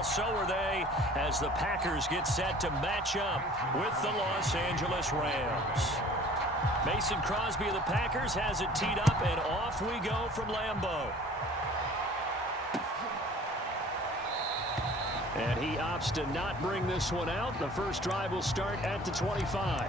Well, so are they as the Packers get set to match up with the Los Angeles Rams. Mason Crosby of the Packers has it teed up, and off we go from Lambeau. And he opts to not bring this one out. The first drive will start at the 25.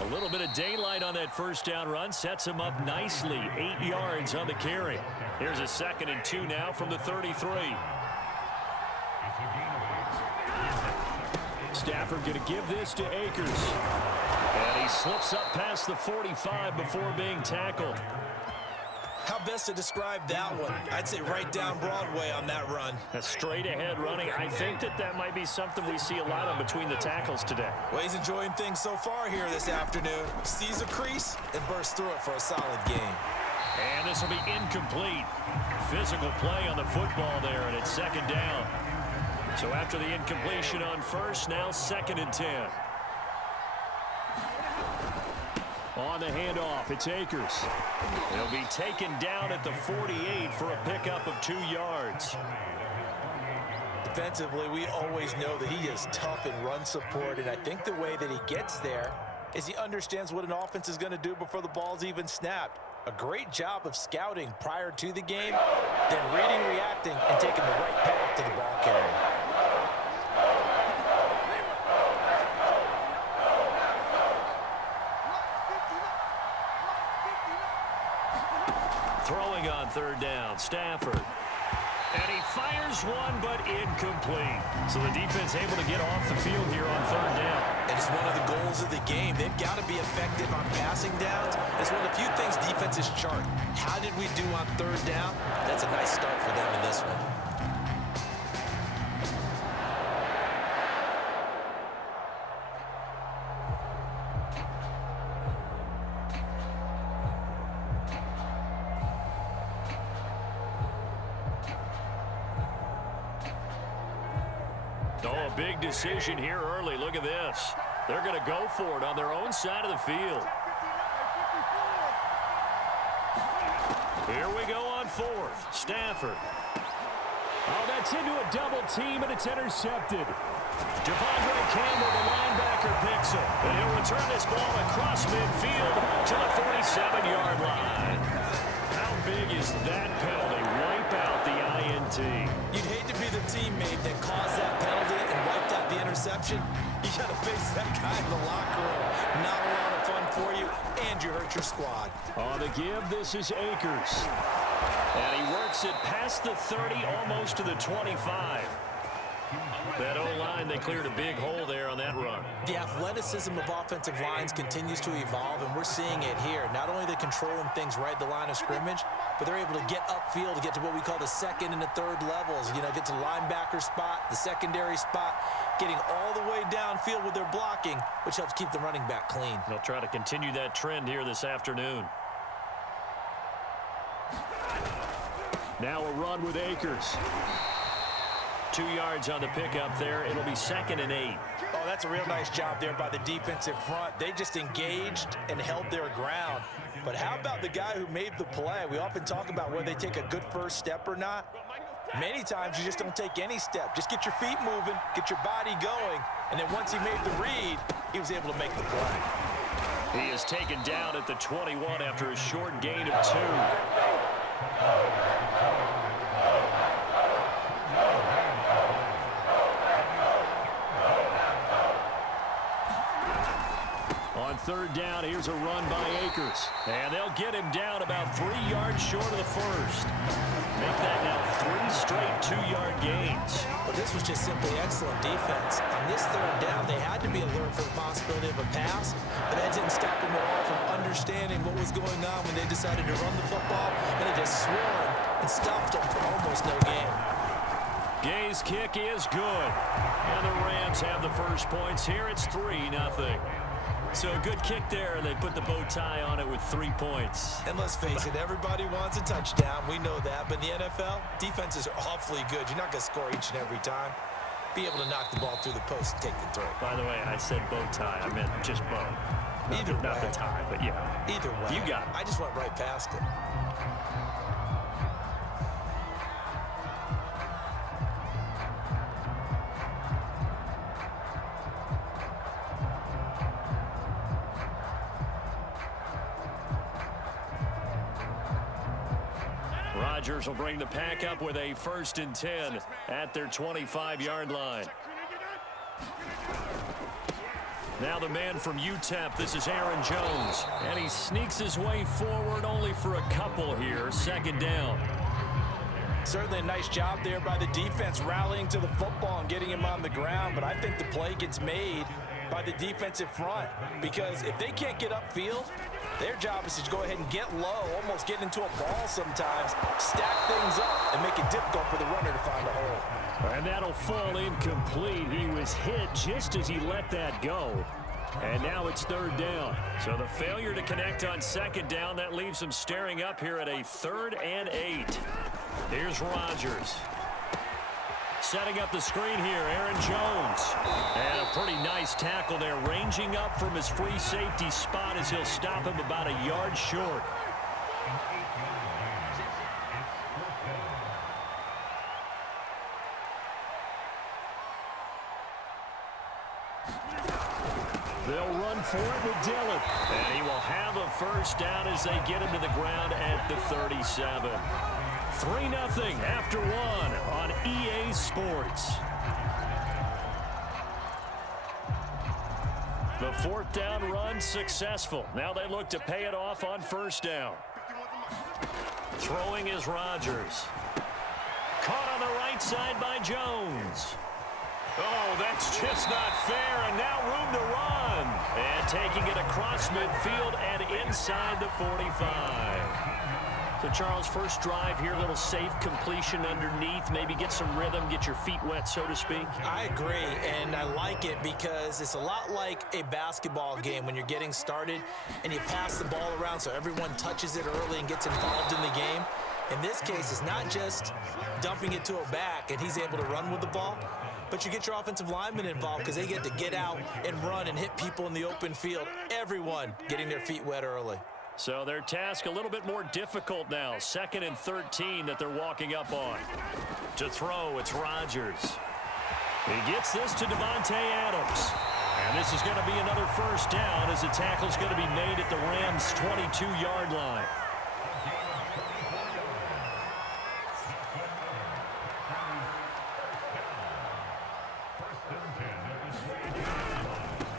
A little bit of daylight on that first down run sets him up nicely. 8 yards on the carry. Here's a 2nd and 2 now from the 33. Stafford going to give this to Akers. And he slips up past the 45 before being tackled. How best to describe that one? I'd say right down Broadway on that run. A straight ahead running. I think that might be something we see a lot of between the tackles today. Well, he's enjoying things so far here this afternoon. Sees a crease and bursts through it for a solid game. And this will be incomplete. Physical play on the football there, and it's 2nd down. So after the incompletion on first, now 2nd and 10. On the handoff, it's Akers. He'll be taken down at the 48 for a pickup of 2 yards. Defensively, we always know that he is tough in run support, and I think the way that he gets there is he understands what an offense is going to do before the ball's even snapped. A great job of scouting prior to the game, then reading, reacting, and taking the right path to the ball carrier. Throwing on 3rd down, Stafford. And he fires one, but incomplete. So the defense able to get off the field here on 3rd down. And it's one of the goals of the game. They've got to be effective on passing downs. It's one of the few things defenses chart. How did we do on 3rd down? That's a nice start for them in this one. Oh, a big decision here early. Look at this. They're going to go for it on their own side of the field. Here we go on 4th. Stafford. Oh, that's into a double team, and it's intercepted. Devondre Campbell, the linebacker, picks it. And he'll return this ball across midfield to the 47-yard line. How big is that penalty? Wipe out the INT. You'd hate to be the teammate that caused that penalty and wiped out the interception. You got to face that guy in the locker room. Not a lot of fun for you, and you hurt your squad. On the give, this is Akers. And he works it past the 30, almost to the 25. That O-line, they cleared a big hole there on that run. The athleticism of offensive lines continues to evolve, and we're seeing it here. Not only are they controlling things right at the line of scrimmage, but they're able to get upfield to get to what we call the 2nd and the 3rd levels. You know, get to the linebacker spot, the secondary spot, getting all the way downfield with their blocking, which helps keep the running back clean. They'll try to continue that trend here this afternoon. Now a run with Akers. 2 yards on the pickup there. It'll be 2nd and 8. Oh, that's a real nice job there by the defensive front. They just engaged and held their ground. But how about the guy who made the play? We often talk about whether they take a good first step or not. Many times you just don't take any step. Just get your feet moving, get your body going, and then once he made the read, he was able to make the play. He is taken down at the 21 after a short gain of 2. On 3rd down, here's a run by Akers. And they'll get him down about 3 yards short of the first. Make that now 3 straight 2-yard gains. But this was just simply excellent defense. On this 3rd down, they had to be alert for the possibility of a pass, but that didn't stop them at all from understanding what was going on when they decided to run the football, and they just swarmed and stopped them for almost no gain. Gay's kick is good. And the Rams have the first points here. It's 3-0. So a good kick there, and they put the bow tie on it with 3 points. And let's face it, everybody wants a touchdown. We know that. But in the NFL, defenses are awfully good. You're not going to score each and every time. Be able to knock the ball through the post and take the throw. By the way, I said bow tie. I meant just bow. Not the tie, but yeah. Either way. You got it. I just went right past it. Rodgers will bring the pack up with a 1st and 10 at their 25-yard line. Now the man from UTEP, this is Aaron Jones. And he sneaks his way forward only for a couple here. 2nd down. Certainly a nice job there by the defense rallying to the football and getting him on the ground. But I think the play gets made by the defensive front, because if they can't get upfield, their job is to go ahead and get low, almost get into a ball sometimes, stack things up, and make it difficult for the runner to find a hole. And that'll fall incomplete. He was hit just as he let that go. And now it's 3rd down. So the failure to connect on 2nd down, that leaves him staring up here at a 3rd and 8. Here's Rodgers. Setting up the screen here, Aaron Jones. And a pretty nice tackle there, ranging up from his free safety spot as he'll stop him about a yard short. They'll run for it with Dillon. And he will have a 1st down as they get him to the ground at the 37. 3-0 after 1 on EA Sports. The 4th down run successful. Now they look to pay it off on 1st down. Throwing is Rodgers. Caught on the right side by Jones. Oh, that's just not fair, and now room to run. And taking it across midfield and inside the 45. So, Charles, first drive here, a little safe completion underneath. Maybe get some rhythm, get your feet wet, so to speak. I agree, and I like it because it's a lot like a basketball game when you're getting started and you pass the ball around so everyone touches it early and gets involved in the game. In this case, it's not just dumping it to a back and he's able to run with the ball, but you get your offensive linemen involved because they get to get out and run and hit people in the open field. Everyone getting their feet wet early. So their task a little bit more difficult now. 2nd and 13 that they're walking up on. To throw, it's Rodgers. He gets this to Devontae Adams. And this is going to be another 1st down as the tackle's going to be made at the Rams' 22-yard line.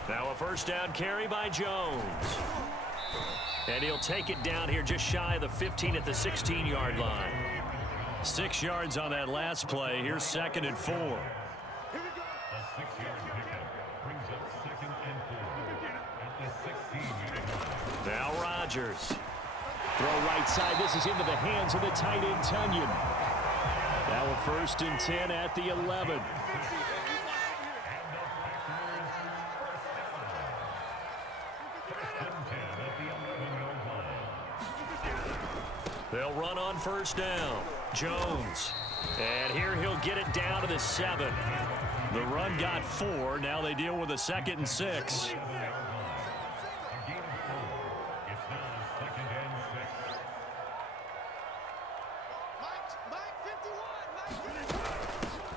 Now a 1st down carry by Jones. And he'll take it down here just shy of the 15 at the 16-yard line. 6 yards on that last play. Here's 2nd and 4. Now Rodgers. Throw right side. This is into the hands of the tight end, Tunyon. Now a 1st and 10 at the 11. They'll run on 1st down. Jones. And here he'll get it down to the 7. The run got 4. Now they deal with a 2nd and 6.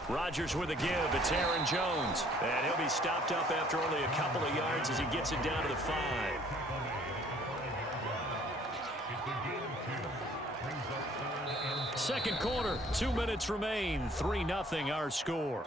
Rodgers with a give. It's Aaron Jones. And he'll be stopped up after only a couple of yards as he gets it down to the 5. Second quarter, 2 minutes remain. 3-0 our score.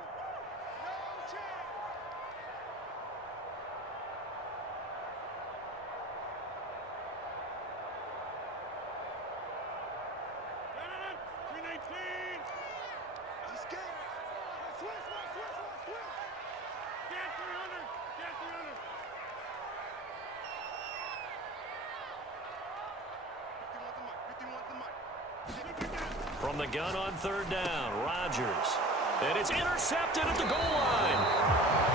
From the gun on 3rd down, Rodgers. And it's intercepted at the goal line.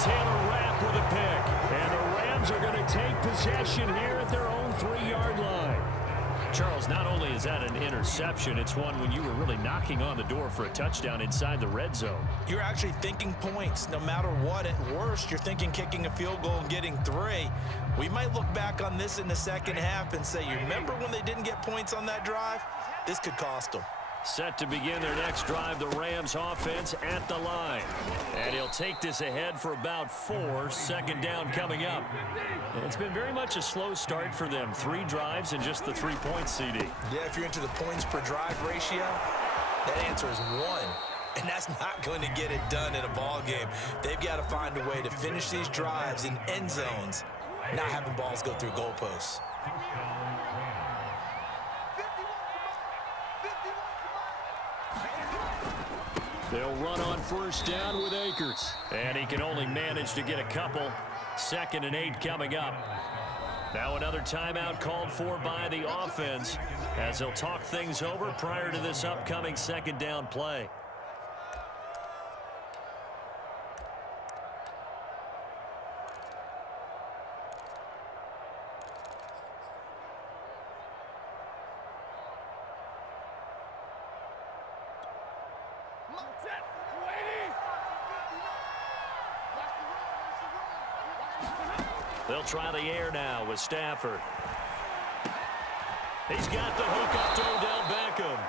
Taylor Rapp with a pick. And the Rams Rams are going to take possession here at their own 3-yard line. Charles, not only is that an interception, it's one when you were really knocking on the door for a touchdown inside the red zone. You're actually thinking points. No matter what, at worst, you're thinking kicking a field goal and getting 3. We might look back on this in the second half and say, you remember when they didn't get points on that drive? This could cost them. Set to begin their next drive, the Rams offense at the line. And he'll take this ahead for about 4. Second down coming up. It's been very much a slow start for them. 3 drives and just the 3 points, CD. Yeah, if you're into the points per drive ratio, that answer is 1. And that's not going to get it done in a ball game. They've got to find a way to finish these drives in end zones, not having balls go through goalposts. They'll run on first down with Akers. And he can only manage to get a couple. 2nd and 8 coming up. Now another timeout called for by the offense as they'll talk things over prior to this upcoming second down play. They'll try the air now with Stafford. He's got the hook up to Odell Beckham.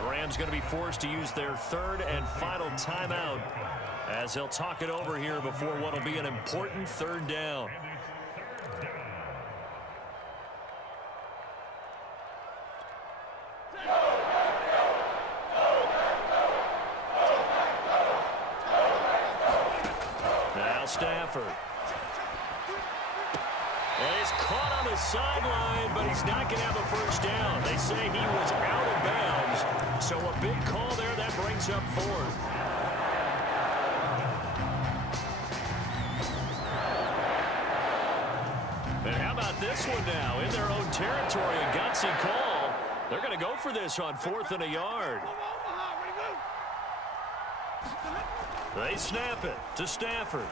The Rams going to be forced to use their 3rd and final timeout as they'll talk it over here before what will be an important 3rd down. Now Stafford. And he's caught on the sideline, but he's not going to have a first down. They say he was out of bounds, so a big call there that brings up 4th. And how about this one now? In their own territory, a gutsy call. They're going to go for this on 4th and a yard. They snap it to Stafford.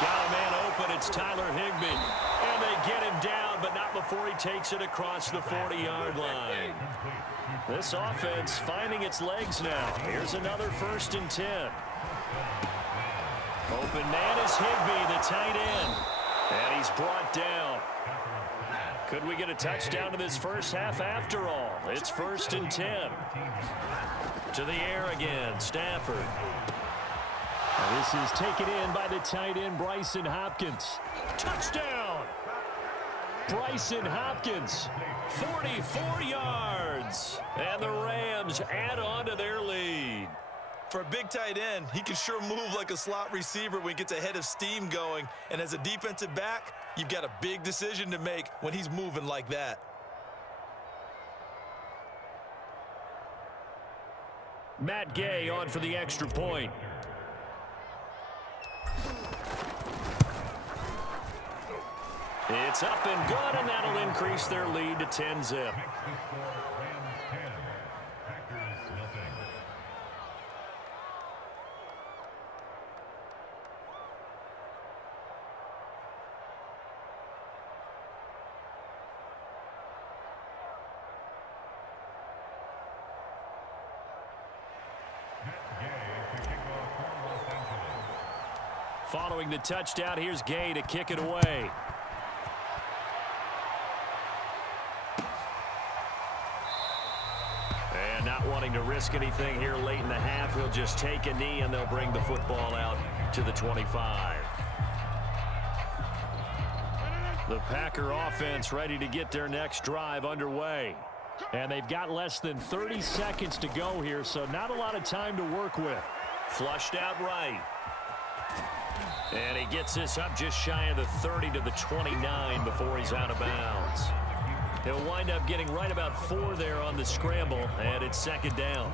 Got a man open. It's Tyler Higbee. And they get him down, but not before he takes it across the 40-yard line. This offense finding its legs now. Here's another 1st and 10. Open man is Higbee, the tight end. And he's brought down. Could we get a touchdown to this first half after all? It's 1st and 10. To the air again, Stafford. This is taken in by the tight end, Bryson Hopkins. Touchdown! Bryson Hopkins, 44 yards. And the Rams add on to their lead. For a big tight end, he can sure move like a slot receiver when he gets a head of steam going. And as a defensive back, you've got a big decision to make when he's moving like that. Matt Gay on for the extra point. It's up and good, and that'll increase their lead to 10-zip. Following the touchdown, here's Gay to kick it away. And not wanting to risk anything here late in the half, he'll just take a knee and they'll bring the football out to the 25. The Packer offense ready to get their next drive underway. And they've got less than 30 seconds to go here, so not a lot of time to work with. Flushed out right. And he gets this up just shy of the 30 to the 29 before he's out of bounds. He'll wind up getting right about 4 there on the scramble, and it's 2nd down.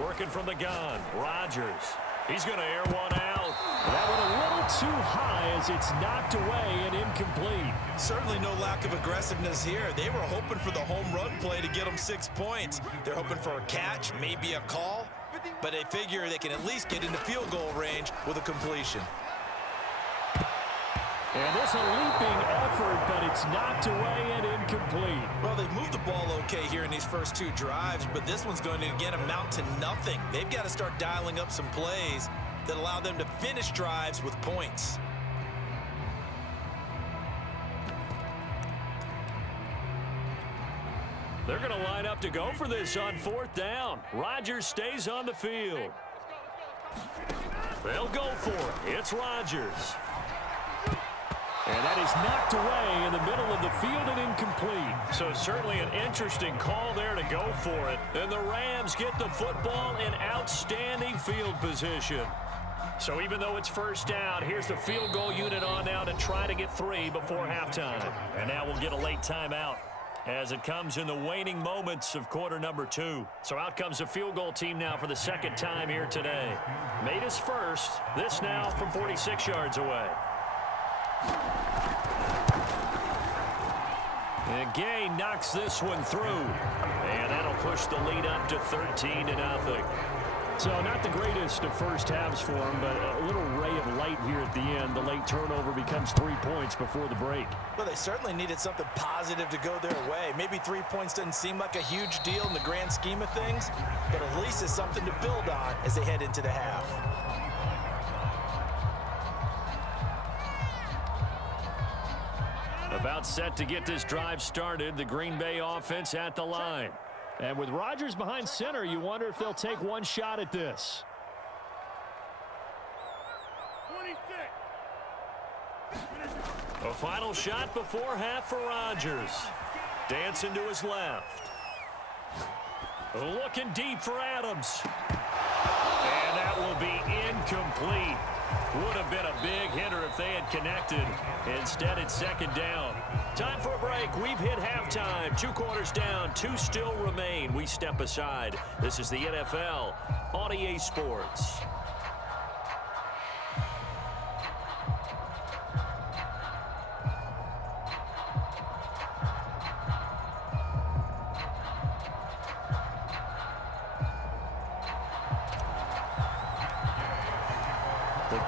Working from the gun, Rodgers. He's going to air one out. That one a little too high as it's knocked away and incomplete. Certainly no lack of aggressiveness here. They were hoping for the home run play to get them 6 points. They're hoping for a catch, maybe a call, but they figure they can at least get into field goal range with a completion. And this a leaping effort, but it's knocked away and incomplete. Well, they've moved the ball okay here in these first 2 drives, but this one's going to again amount to nothing. They've got to start dialing up some plays that allow them to finish drives with points. They're going to line up to go for this on 4th down. Rodgers stays on the field. They'll go for it. It's Rodgers. And that is knocked away in the middle of the field and incomplete. So certainly an interesting call there to go for it. And the Rams get the football in outstanding field position. So even though it's 1st down, here's the field goal unit on now to try to get 3 before halftime. And now we'll get a late timeout as it comes in the waning moments of quarter number 2. So out comes the field goal team now for the 2nd time here today. Made his first. This now from 46 yards away. And Gay knocks this one through. And that'll push the lead up to 13-0. So not the greatest of first halves for him, but a little ray of light here at the end. The late turnover becomes 3 points before the break. Well, they certainly needed something positive to go their way. Maybe 3 points doesn't seem like a huge deal in the grand scheme of things, but at least it's something to build on as they head into the half. About set to get this drive started, the Green Bay offense at the line. And with Rodgers behind center, you wonder if they'll take one shot at this. 26. A final shot before half for Rodgers. Dancing to his left. Looking deep for Adams. And that will be incomplete. Would have been a big hitter if they had connected. Instead, it's 2nd down. Time for a break. We've hit halftime. 2 quarters down. 2 still remain. We step aside. This is the NFL on EA Sports.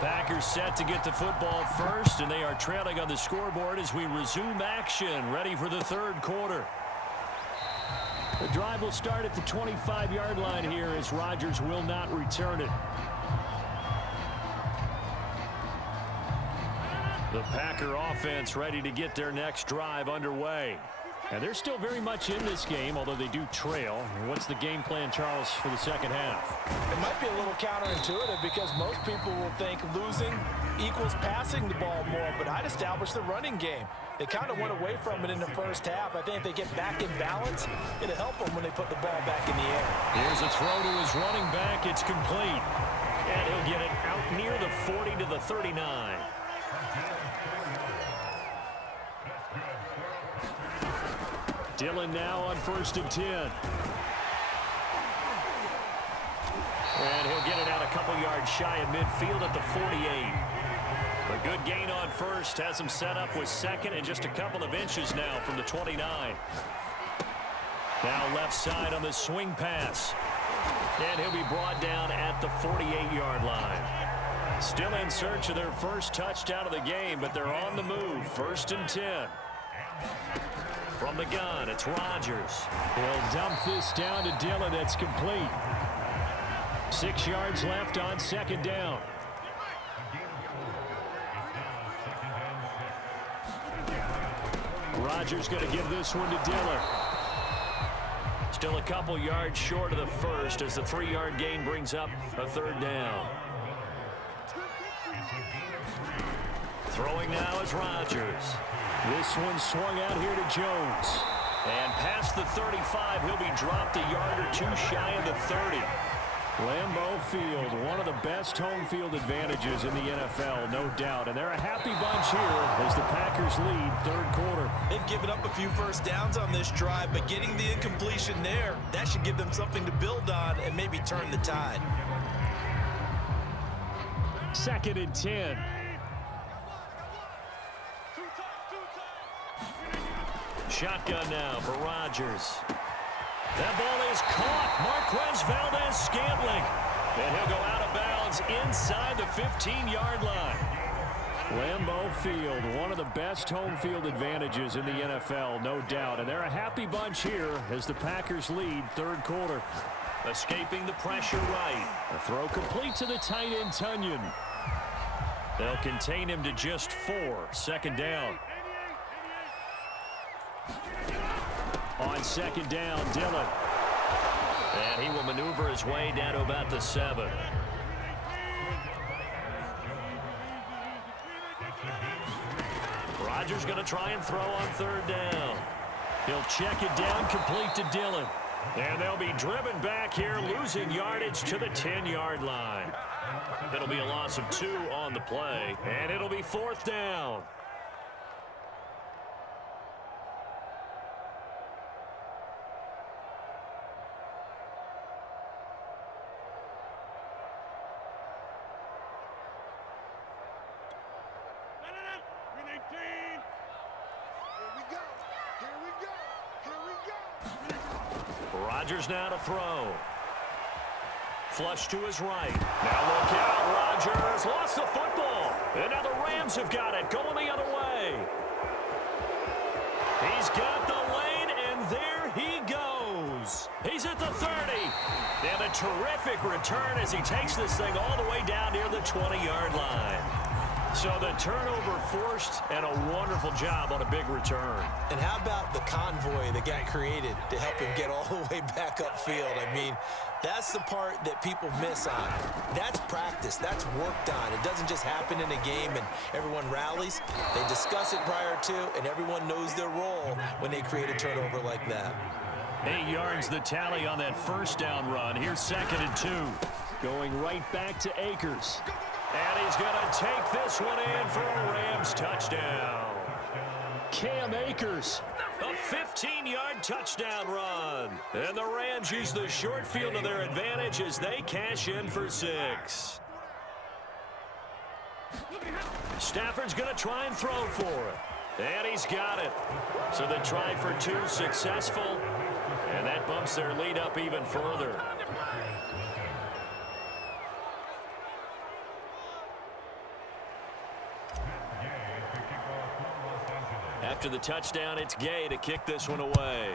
Packers set to get the football first, and they are trailing on the scoreboard as we resume action, ready for the 3rd quarter. The drive will start at the 25-yard line here as Rodgers will not return it. The Packer offense ready to get their next drive underway. And they're still very much in this game, although they do trail. What's the game plan, Charles, for the 2nd half? It might be a little counterintuitive because most people will think losing equals passing the ball more, but I'd establish the running game. They kind of went away from it in the 1st half. I think if they get back in balance, it'll help them when they put the ball back in the air. Here's a throw to his running back. It's complete. And he'll get it out near the 40 to the 39. Dillon now on 1st and 10. And he'll get it out a couple yards shy of midfield at the 48. A good gain on 1st has him set up with 2nd and just a couple of inches now from the 29. Now left side on the swing pass. And he'll be brought down at the 48-yard line. Still in search of their first touchdown of the game, but they're on the move. 1st and 10. From the gun, it's Rodgers. He'll dump this down to Dillon. That's complete. 6 yards left on 2nd down. Rodgers going to give this one to Dillon. Still a couple yards short of the 1st as the 3-yard gain brings up a 3rd down. Throwing now is Rodgers. This one swung out here to Jones. And past the 35, he'll be dropped a yard or 2 shy of the 30. Lambeau Field, one of the best home field advantages in the NFL, no doubt. And they're a happy bunch here as the Packers lead 3rd quarter. They've given up a few first downs on this drive, but getting the incompletion there, that should give them something to build on and maybe turn the tide. 2nd and 10. Shotgun now for Rodgers. That ball is caught. Marquez Valdez-Scantling. And he'll go out of bounds inside the 15-yard line. Lambeau Field, one of the best home field advantages in the NFL, no doubt. And they're a happy bunch here as the Packers lead third quarter. Escaping the pressure right. A throw complete to the tight end, Tunyon. They'll contain him to just 4. Second down. On second down, Dillon. And he will maneuver his way down to about the 7. Rodgers going to try and throw on third down. He'll check it down, complete to Dillon. And they'll be driven back here, losing yardage to the 10-yard line. It'll be a loss of 2 on the play, and it'll be fourth down. Rodgers now to throw. Flush to his right. Now look out, Rodgers lost the football. And now the Rams have got it, going the other way. He's got the lane, and there he goes. He's at the 30. And a terrific return as he takes this thing all the way down near the 20-yard line. So the turnover forced, and a wonderful job on a big return. And how about the convoy that got created to help him get all the way back upfield? I mean, that's the part that people miss on. That's practice. That's worked on. It doesn't just happen in a game and everyone rallies. They discuss it prior to, and everyone knows their role when they create a turnover like that. 8 yards the tally on that first down run. Here's 2nd and 2. Going right back to Akers. And he's going to take this one in for a Rams touchdown. Cam Akers, a 15-yard touchdown run. And the Rams use the short field to their advantage as they cash in for 6. Stafford's going to try and throw for it. And he's got it. So the try for 2 successful. And that bumps their lead up even further. After the touchdown, it's Gay to kick this one away.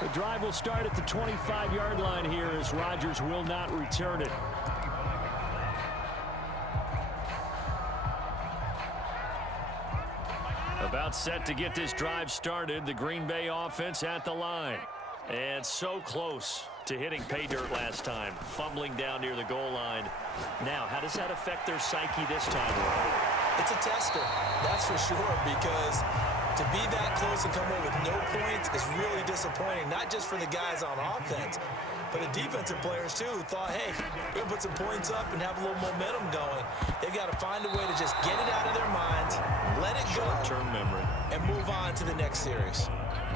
The drive will start at the 25-yard line here as Rodgers will not return it. About set to get this drive started. The Green Bay offense at the line. And so close to hitting pay dirt last time. Fumbling down near the goal line. Now, how does that affect their psyche this time around? It's a tester, that's for sure, because to be that close and come away with no points is really disappointing, not just for the guys on offense, but the defensive players, too, who thought, hey, we're going to put some points up and have a little momentum going. They've got to find a way to just get it out of their minds, let it go, short-term memory, and move on to the next series.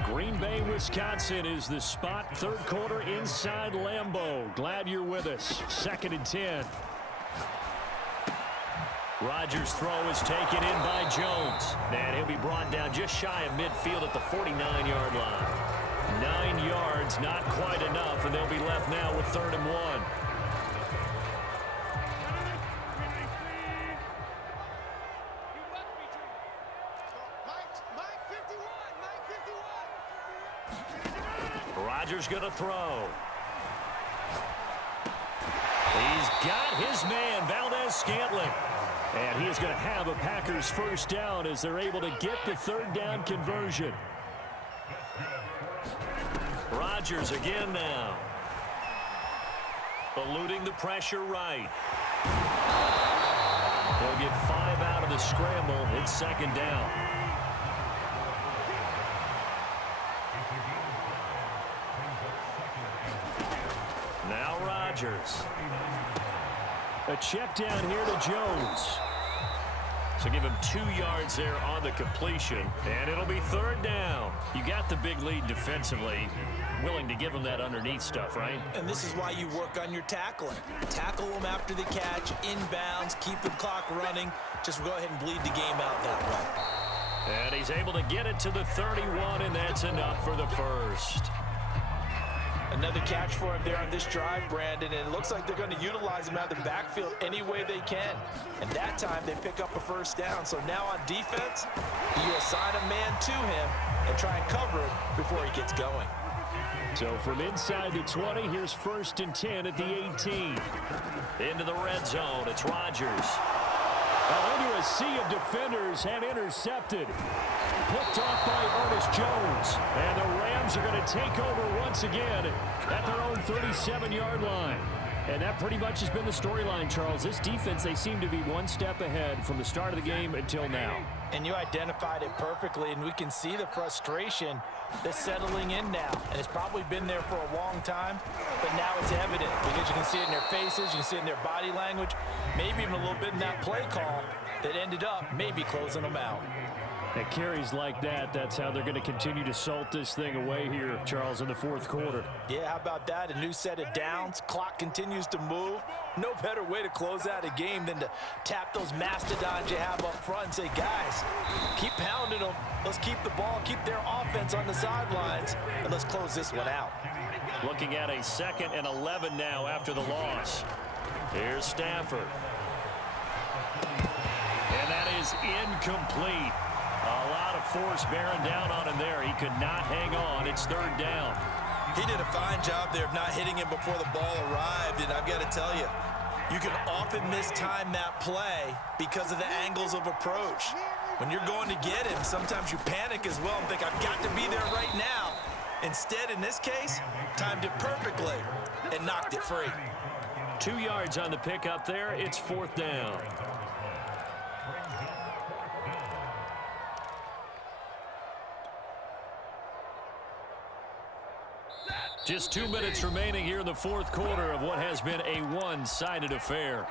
Green Bay, Wisconsin is the spot. Third quarter inside Lambeau. Glad you're with us. 2nd and 10. Rodgers' throw is taken in by Jones. And he'll be brought down just shy of midfield at the 49-yard line. 9 yards, not quite enough, and they'll be left now with 3rd and 1. Rodgers going to throw. He's got his man, Valdez-Scantling. And he is going to have a Packers first down as they're able to get the 3rd down conversion. Rodgers again now. Eluding the pressure right. They'll get 5 out of the scramble. It's 2nd down. Now Rodgers. A check down here to Jones. So give him 2 yards there on the completion, and it'll be 3rd down. You got the big lead defensively. Willing to give him that underneath stuff, right? And this is why you work on your tackling. Tackle them after the catch, inbounds, keep the clock running. Just go ahead and bleed the game out that way. And he's able to get it to the 31, and that's enough for the first. Another catch for him there on this drive, Brandon, and it looks like they're going to utilize him out of the backfield any way they can. And that time they pick up a 1st down. So now on defense, you assign a man to him and try and cover him before he gets going. So from inside the 20, here's 1st and 10 at the 18. Into the red zone, it's Rodgers. Into a sea of defenders and intercepted. Picked off by Ernest Jones. And the Rams are going to take over once again at their own 37-yard line. And that pretty much has been the storyline, Charles. This defense, they seem to be one step ahead from the start of the game until now. And you identified it perfectly, and we can see the frustration that's settling in now. And it's probably been there for a long time, but now it's evident because you can see it in their faces, you can see it in their body language, maybe even a little bit in that play call that ended up maybe closing them out. At carries like that, that's how they're going to continue to salt this thing away here, Charles, in the 4th quarter. Yeah, how about that? A new set of downs. Clock continues to move. No better way to close out a game than to tap those mastodons you have up front and say, guys, keep pounding them. Let's keep the ball, keep their offense on the sidelines, and let's close this one out. Looking at a 2nd and 11 now after the loss. Here's Stafford. And that is incomplete. A lot of force bearing down on him there. He could not hang on. It's 3rd down. He did a fine job there of not hitting him before the ball arrived, and I've got to tell you, you can often mistime that play because of the angles of approach. When you're going to get him, sometimes you panic as well and think, I've got to be there right now. Instead, in this case, timed it perfectly and knocked it free. 2 yards on the pickup there. It's 4th down. Just 2 minutes remaining here in the 4th quarter of what has been a one-sided affair.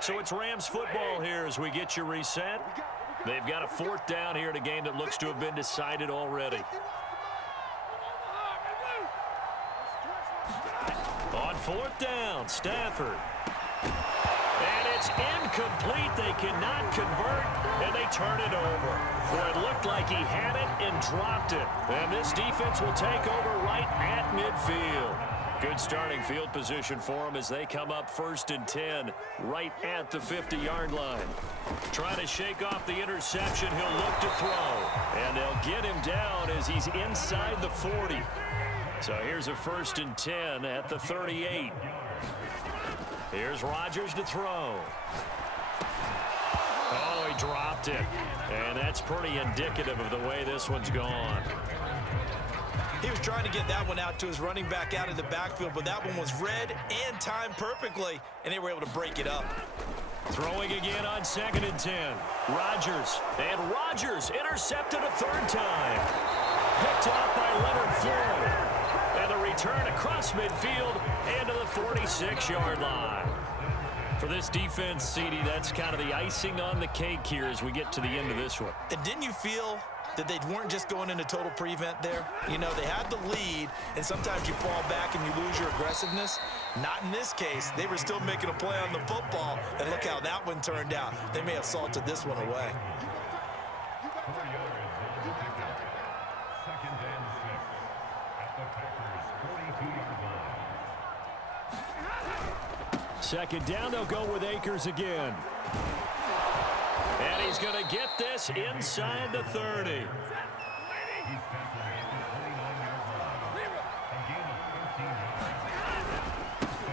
So it's Rams football here as we get you reset. They've got a 4th down here in a game that looks to have been decided already. On 4th down, Stafford. And it's incomplete. They cannot convert, and they turn it over. Boy, it looked like he had it and dropped it. And this defense will take over right at midfield. Good starting field position for them as they come up 1st and 10 right at the 50-yard line. Trying to shake off the interception. He'll look to throw. And they'll get him down as he's inside the 40. So here's a 1st and 10 at the 38. Here's Rodgers to throw. Oh, he dropped it. And that's pretty indicative of the way this one's gone. He was trying to get that one out to his running back out of the backfield, but that one was read and timed perfectly, and they were able to break it up. Throwing again on 2nd and 10. Rodgers. And Rodgers intercepted a 3rd time. Picked off by Leonard Floyd. And the return across midfield and to the 46-yard line. For this defense, CD, that's kind of the icing on the cake here as we get to the end of this one. And didn't you feel that they weren't just going into total prevent there? You know, they had the lead, and sometimes you fall back and you lose your aggressiveness. Not in this case. They were still making a play on the football, and look how that one turned out. They may have salted this one away. 2nd down, they'll go with Akers again. And he's going to get this inside the 30.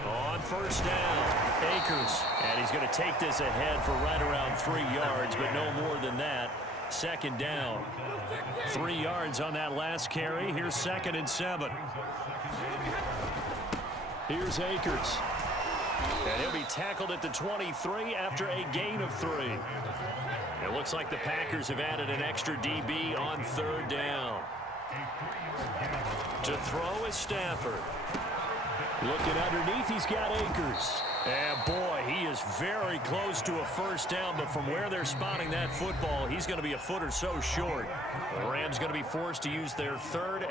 On 1st down, Akers. And he's going to take this ahead for right around 3 yards, but no more than that. 2nd down. 3 yards on that last carry. Here's 2nd and 7. Here's Akers. And he'll be tackled at the 23 after a gain of 3. It looks like the Packers have added an extra DB on 3rd down. To throw is Stafford. Looking underneath, he's got Akers. And boy, he is very close to a first down, but from where they're spotting that football, he's going to be a foot or so short. The Rams going to be forced to use their 3rd and